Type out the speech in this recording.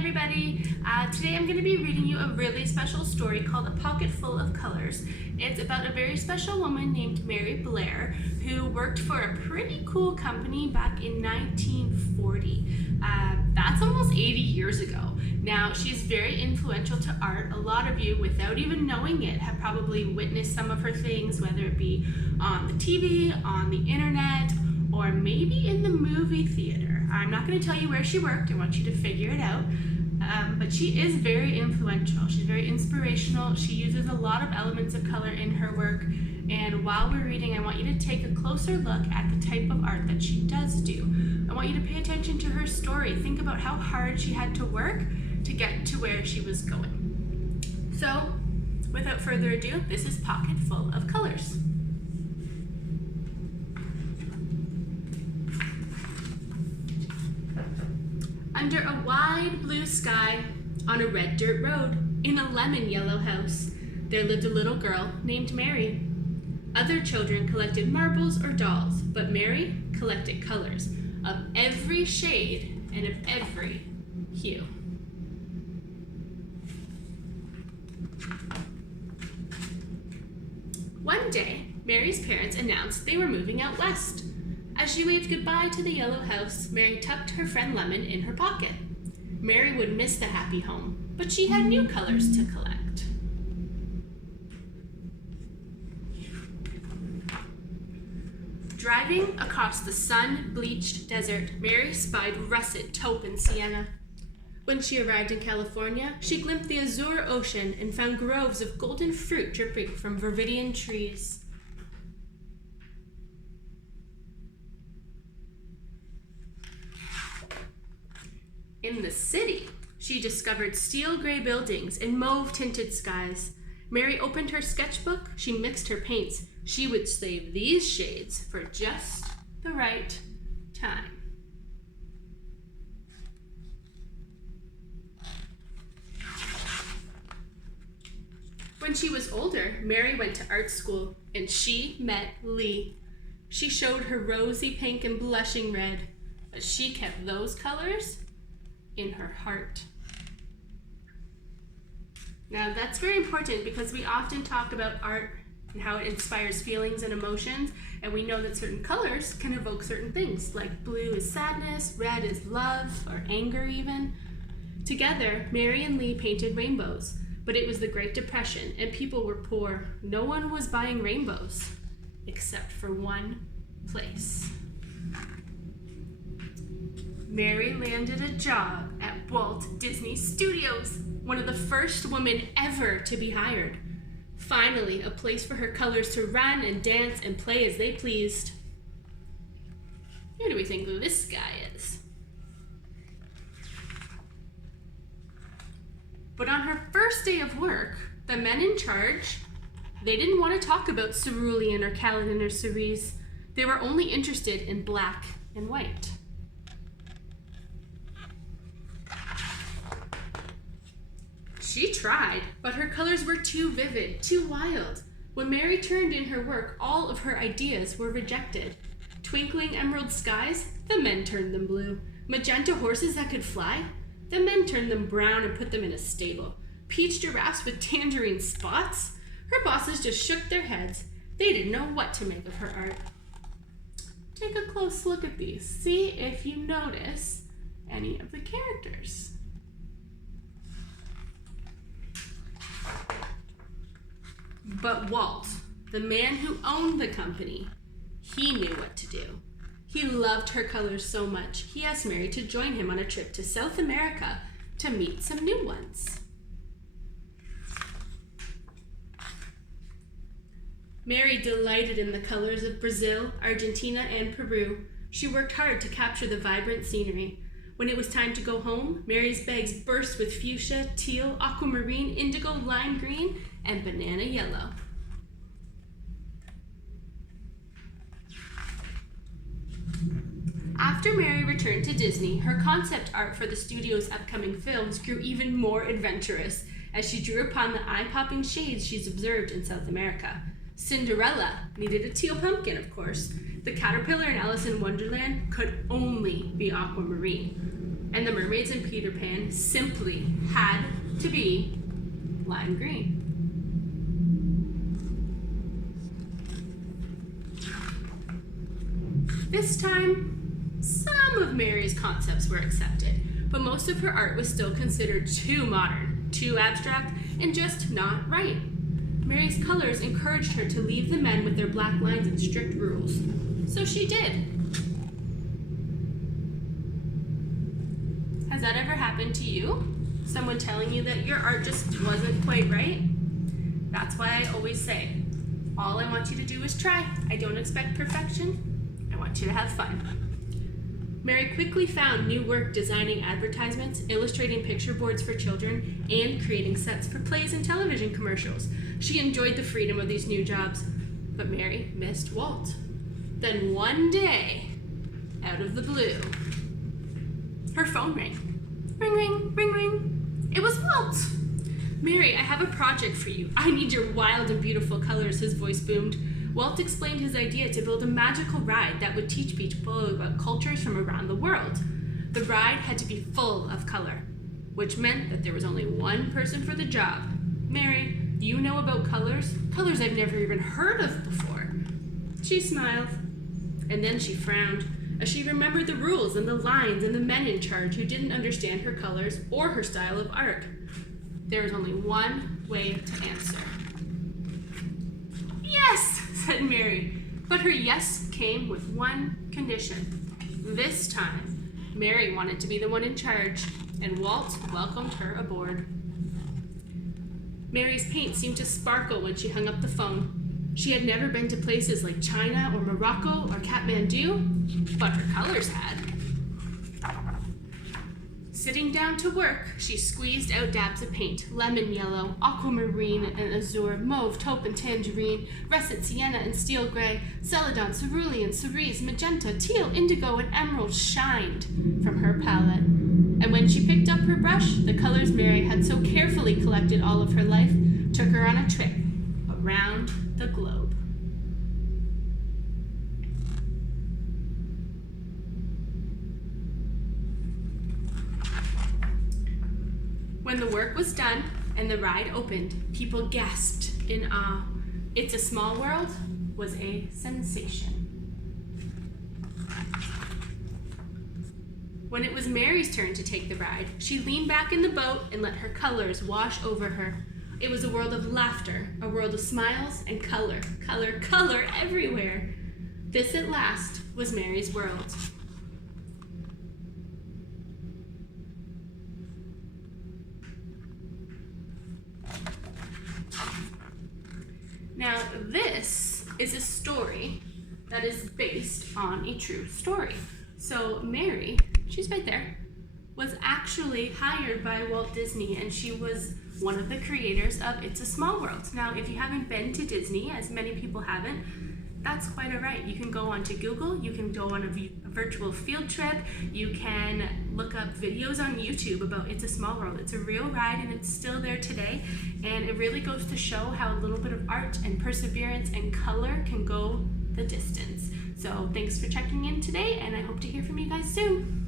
everybody. Today I'm going to be reading you a really special story called A Pocket Full of Colors. It's about a very special woman named Mary Blair who worked for a pretty cool company back in 1940. That's almost 80 years ago. Now, she's very influential to art. A lot of you, without even knowing it, have probably witnessed some of her things, whether it be on the TV, on the internet, or maybe in the movie theater. I'm not going to tell you where she worked. I want you to figure it out. But she is very influential. She's very inspirational. She uses a lot of elements of color in her work. And while we're reading, I want you to take a closer look at the type of art that she does do. I want you to pay attention to her story. Think about how hard she had to work to get to where she was going. So, without further ado, this is Pocket Full of Colors. Under a wide blue sky, on a red dirt road, in a lemon yellow house, there lived a little girl named Mary. Other children collected marbles or dolls, but Mary collected colors of every shade and of every hue. One day, Mary's parents announced they were moving out west. As she waved goodbye to the yellow house, Mary tucked her friend Lemon in her pocket. Mary would miss the happy home, but she had new colors to collect. Driving across the sun-bleached desert, Mary spied russet, taupe, and sienna. When she arrived in California, she glimpsed the azure ocean and found groves of golden fruit dripping from vermilion trees. In the city, she discovered steel gray buildings and mauve-tinted skies. Mary opened her sketchbook, she mixed her paints. She would save these shades for just the right time. When she was older, Mary went to art school and she met Lee. She showed her rosy pink and blushing red, but she kept those colors in her heart. Now that's very important because we often talk about art and how it inspires feelings and emotions, and we know that certain colors can evoke certain things, like blue is sadness, red is love, or anger even. Together, Mary and Lee painted rainbows, but it was the Great Depression and people were poor. No one was buying rainbows, except for one place. Mary landed a job at Walt Disney Studios, one of the first women ever to be hired. Finally, a place for her colors to run and dance and play as they pleased. Who do we think this guy is? But on her first day of work, the men in charge, they didn't want to talk about cerulean or Caledon or cerise. They were only interested in black and white. She tried, but her colors were too vivid, too wild. When Mary turned in her work, all of her ideas were rejected. Twinkling emerald skies, the men turned them blue. Magenta horses that could fly, the men turned them brown and put them in a stable. Peach giraffes with tangerine spots, her bosses just shook their heads. They didn't know what to make of her art. Take a close look at these. See if you notice any of the characters. But Walt, the man who owned the company, he knew what to do. He loved her colors so much, he asked Mary to join him on a trip to South America to meet some new ones. Mary delighted in the colors of Brazil, Argentina, and Peru. She worked hard to capture the vibrant scenery. When it was time to go home, Mary's bags burst with fuchsia, teal, aquamarine, indigo, lime green, and banana yellow. After Mary returned to Disney, her concept art for the studio's upcoming films grew even more adventurous as she drew upon the eye-popping shades she's observed in South America. Cinderella needed a teal pumpkin, of course. The caterpillar in Alice in Wonderland could only be aquamarine. And the mermaids in Peter Pan simply had to be lime green. This time, some of Mary's concepts were accepted, but most of her art was still considered too modern, too abstract, and just not right. Mary's colors encouraged her to leave the men with their black lines and strict rules. So she did. Has that ever happened to you? Someone telling you that your art just wasn't quite right? That's why I always say, all I want you to do is try. I don't expect perfection. I want you to have fun. Mary quickly found new work designing advertisements, illustrating picture boards for children, and creating sets for plays and television commercials. She enjoyed the freedom of these new jobs, but Mary missed Walt. Then one day, out of the blue, her phone rang. Ring, ring, ring, ring. It was Walt. Mary, I have a project for you. I need your wild and beautiful colors, his voice boomed. Walt explained his idea to build a magical ride that would teach people about cultures from around the world. The ride had to be full of color, which meant that there was only one person for the job. Mary, do you know about colors? Colors I've never even heard of before. She smiled, and then she frowned as she remembered the rules and the lines and the men in charge who didn't understand her colors or her style of art. There was only one way to answer. Yes, said Mary, but her yes came with one condition. This time, Mary wanted to be the one in charge, and Walt welcomed her aboard. Mary's paint seemed to sparkle when she hung up the phone. She had never been to places like China or Morocco or Kathmandu, but her colors had. Sitting down to work, she squeezed out dabs of paint: lemon yellow, aquamarine and azure, mauve, taupe and tangerine, russet, sienna and steel gray, celadon, cerulean, cerise, magenta, teal, indigo, and emerald shined from her palette. And when she picked up her brush, the colors Mary had so carefully collected all of her life took her on a trip around the globe. When the work was done and the ride opened, people gasped in awe. It's a Small World was a sensation. When it was Mary's turn to take the ride, she leaned back in the boat and let her colors wash over her. It was a world of laughter, a world of smiles and color, color, color everywhere. This at last was Mary's world. Now, this is a story that is based on a true story. So Mary, she's right there, was actually hired by Walt Disney, and she was one of the creators of It's a Small World. Now, if you haven't been to Disney, as many people haven't, that's quite all right. You can go onto Google, you can go on a virtual field trip, you can look up videos on YouTube about It's a Small World. It's a real ride and it's still there today, and it really goes to show how a little bit of art and perseverance and color can go the distance. So thanks for checking in today, and I hope to hear from you guys soon.